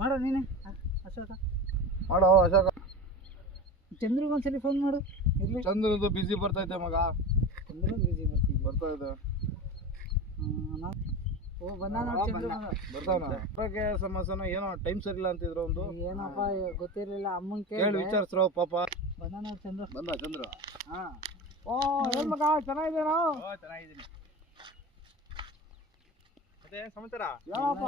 ಮಾಡೋ ನೀನೆ ಅಶೋಕ ಮಾಡೋ ಅಶೋಕ. ಚಂದ್ರಿಗೆ ಒಂದ್ಸಲಿ ಫೋನ್ ಮಾಡು. ಇರ್ಲಿ ಚಂದ್ರದು ಬಿಸಿ ಬರ್ತೈತೆ ಮಗ. ಚಂದ್ರ ಬಿಸಿ ಬರ್ತಾ ಇದೆ. ಓ ಬಂದ ನೋಡಿ ಚಂದ್ರ ಬರ್ತಾನ. ಆರೋಗ್ಯ ಸಮಸ್ಯೆನ ಏನೋ ಟೈಮ್ ಸರಿ ಇಲ್ಲ ಅಂತಿದ್ರು ಒಂದು. ಏನಪ್ಪ ಗೊತ್ತಿರ್ಲಿಲ್ಲ ಅಮ್ಮನ್ ಕೇಳಿ ವಿಚಾರಿಸ್ರೋ ಪಾಪ. ಬಂದ ನೋಡಿ ಚಂದ್ರ. ಬಂದ ಚಂದ್ರ. ಹಾ ಓ ಏನ್ ಮಗ ಚೆನ್ನಾಗಿದ್ದೀರಾ? ಚೆನ್ನಾಗಿದ್ದೀನಿ. ಮತ್ತೆ ಸಮಾಚಾರ? ಯಾವಪ್ಪ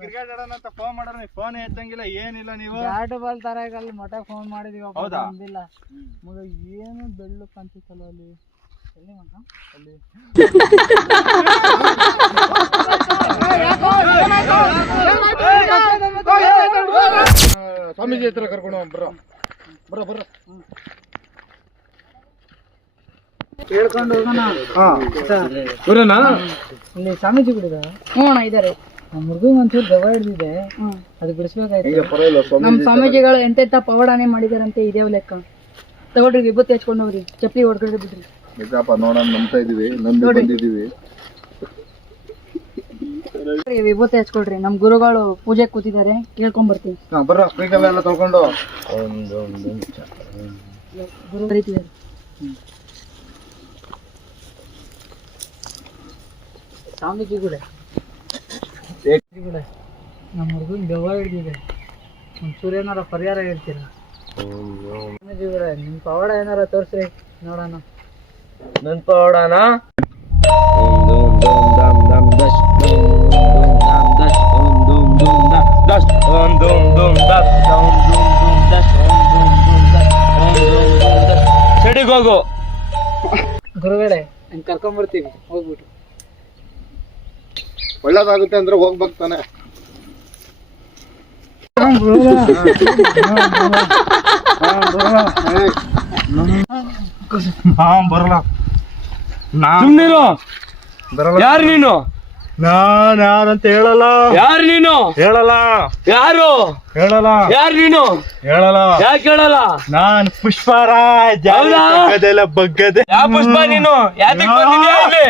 ಕ್ರಿಕೆಟ್ ಆಡೋಣ ಅಂತ ಫೋನ್ ಮಾಡೋಣ, ಫೋನ್ ಎತ್ತಂಗಿಲ್ಲ ಏನಿಲ್ಲ ನೀವು. ಬ್ಯಾಟ್ ಬಾಲ್ ತರ ಅಲ್ಲಿ ಮಠ ಫೋನ್ ಮಾಡಿದೀವಿ ಹೌದಾ? ಬಂದಿಲ್ಲ ಮಗ. ಏನು ಬೆಳ್ಳು ಕಾಣ್ತಿತ್ತಲ್ಲ ಅಲ್ಲಿ. ಎಲ್ಲಿ ಮಗ ಅಲ್ಲಿ ಸ್ವಾಮೀಜಿ ಹತ್ರ ಕರ್ಕೊಂಡು ಬರ್ರ ಬರ್ರ ಬರ್ರ. ಹೇಳ್ಕೊಂಡು ಹೋಗೋಣ. ಇಲ್ಲಿ ಸ್ವಾಮೀಜಿ ಬಿಡಿದ. ಹ್ಞೂ ಇದಾರೆ. ನಮ್ಮ ಹುಡುಗ ಒಂಚೂರು ದವ ಹಿಡ್ದಿದೆ, ಅದು ಬಿಡಿಸ್ಬೇಕಾಯ್ತು. ನಮ್ಮ ಸ್ವಾಮೀಜಿಗಳು ಎಂತೆಂತ ಪವಾಡನೆ ಮಾಡಿದಾರಂತೆ ಇದೇವ್ ಲೆಕ್ಕ. ತಗೊಳ್ರಿ ವಿಭೂತಿ ಹಚ್ಕೊಂಡು ಹೋಗ್ರಿ, ಚಪ್ಪಲಿ ಹೊಡ್ಕೊಂಡ್ರೆ ಬಿಡ್ರಿ. ನೋಡೋಣ ನಂಬ್ತಾ ಇದೀವಿ, ನಂಬಿ ಬಂದಿದೀವಿ. ವಿಭೂತಿ ಹಚ್ಕೊಳ್ರಿ, ನಮ್ ಗುರುಗಳು ಪೂಜೆ ಕೂತಿದ್ದಾರೆ, ಕೇಳ್ಕೊಂಡ್ ಬರ್ತೀವಿ. ಬರ್ರ ಸ್ಪೀಕರ್ ತೊಳ್ಕೊಂಡು. ಗುರು ಬರೀತಿದ್ದಾರೆ. ಸ್ವಾಮೀಜಿಗಳೇ ನಮ್ಮ ಹುಡುಗನ್ ದೆವ್ವ ಹಿಡ್ದಿದೆ, ಒಂಚೂರು ಏನಾರ ಪರಿಹಾರ ಹೇಳ್ತೀರಾ? ಸ್ವಾಮೀಜಿಗಳೇ ನಿಮ್ಮ ಪವಾಡ ಏನಾರ ತೋರಿಸ್ರಿ ನೋಡೋಣ. ನನ್ನ ಪವಾಡನ ಸೆಡಿಗೆ ಹೋಗು ಗುರುಗಳೇ, ಹಂಗೆ ಕರ್ಕೊಂಬರ್ತೀವಿ ಹೋಗ್ಬಿಟ್ಟು. ಒಳ್ಳೇದಾಗುತ್ತೆ ಅಂದ್ರೆ ಹೋಗ್ಬೇಕು ತಾನೆ. ಬರಲ್ಲ. ಸುಮ್ನಿರು. ಯಾರು ನೀನು? ನಾನ್ ಯಾರಂತ ಹೇಳಲ್ಲ. ಯಾರು ನೀನು? ಹೇಳಲ್ಲ. ಯಾರು? ಹೇಳಲ್ಲ. ಯಾರು ನೀನು? ಹೇಳಲ್ಲ. ಯಾಕೆ ಹೇಳಲ್ಲ? ನಾನ್ ಪುಷ್ಪರಾಜ್. ಹೌದಾ? ಬಗ್ಗದೆಲ್ಲ ಬಗ್ಗದೆ. ಯಾವ ಪುಷ್ಪ ನೀನು? ಯಾತಕ್ಕೆ ಬಂದಿದ್ಯಾ ಇಲ್ಲಿ?